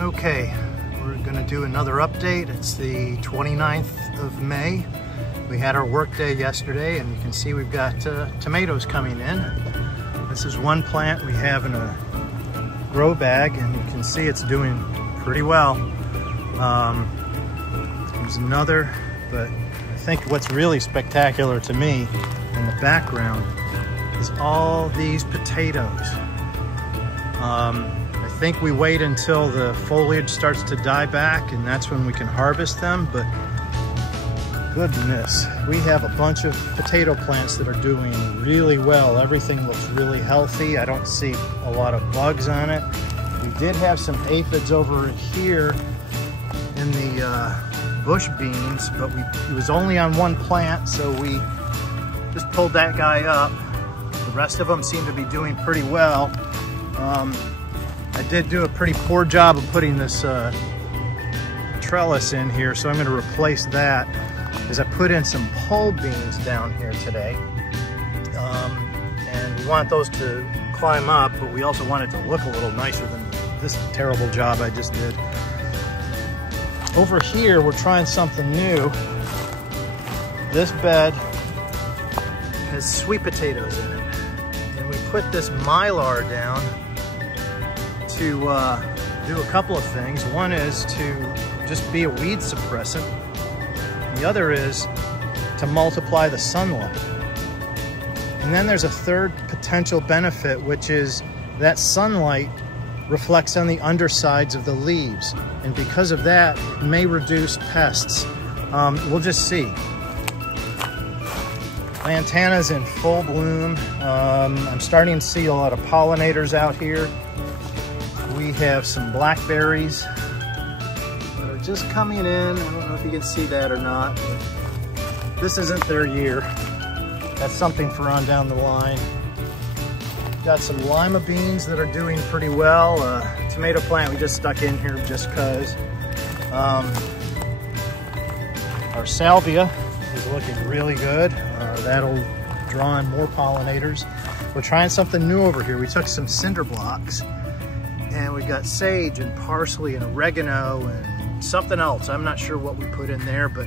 Okay, we're gonna do another update. It's the 29th of May. We had our work day yesterday, and you can see we've got tomatoes coming in. This is one plant we have in a grow bag, and you can see it's doing pretty well. There's another, but I think what's really spectacular to me in the background is all these potatoes. I think we wait until the foliage starts to die back, and that's when we can harvest them, but goodness, we have a bunch of potato plants that are doing really well. Everything looks really healthy. I don't see a lot of bugs on it. We did have some aphids over here in the bush beans, but it was only on one plant, so we just pulled that guy up. The rest of them seem to be doing pretty well. I did do a pretty poor job of putting this trellis in here, so I'm going to replace that, as I put in some pole beans down here today. And we want those to climb up, but we also want it to look a little nicer than this terrible job I just did. Over here, we're trying something new. This bed has sweet potatoes in it, and we put this mylar down to do a couple of things. One is to just be a weed suppressant. The other is to multiply the sunlight. And then there's a third potential benefit, which is that sunlight reflects on the undersides of the leaves. And because of that, it may reduce pests. We'll just see. Lantana's in full bloom. I'm starting to see a lot of pollinators out here. We have some blackberries that are just coming in. I don't know if you can see that or not, but this isn't their year. That's something for on down the line. Got some lima beans that are doing pretty well. Tomato plant we just stuck in here just because. Our salvia is looking really good. That'll draw in more pollinators. We're trying something new over here. We took some cinder blocks, and we got sage and parsley and oregano and something else. I'm not sure what we put in there, but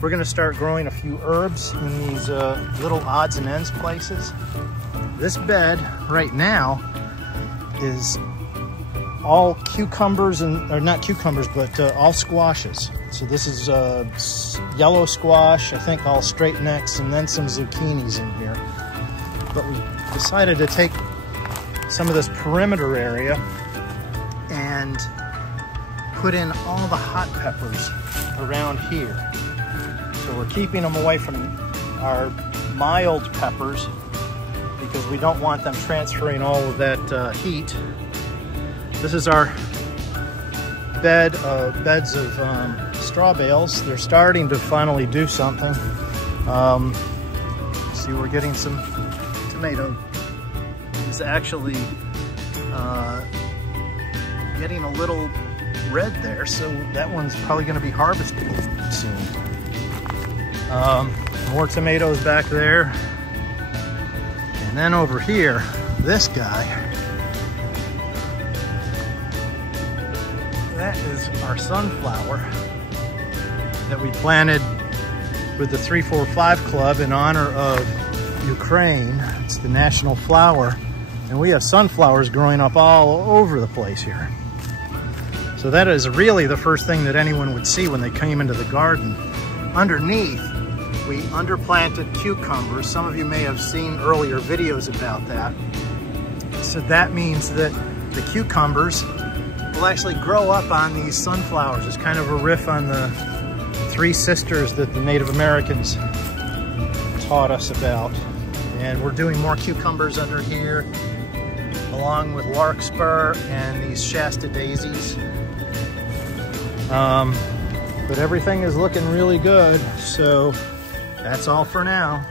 we're gonna start growing a few herbs in these little odds and ends places. This bed right now is all cucumbers, or not cucumbers, but all squashes. So this is yellow squash, I think all straight necks, and then some zucchinis in here. But we decided to take some of this perimeter area and put in all the hot peppers around here. So we're keeping them away from our mild peppers because we don't want them transferring all of that heat. This is our beds of straw bales. They're starting to finally do something. See, we're getting some tomato. It's actually getting a little red there, so that one's probably going to be harvested soon. More tomatoes back there. And then over here, this guy, that is our sunflower that we planted with the 345 Club in honor of Ukraine. It's the national flower, and we have sunflowers growing up all over the place here. So that is really the first thing that anyone would see when they came into the garden. Underneath, we underplanted cucumbers. Some of you may have seen earlier videos about that. So that means that the cucumbers will actually grow up on these sunflowers. It's kind of a riff on the three sisters that the Native Americans taught us about. And we're doing more cucumbers under here, along with larkspur and these Shasta daisies. But everything is looking really good, so that's all for now.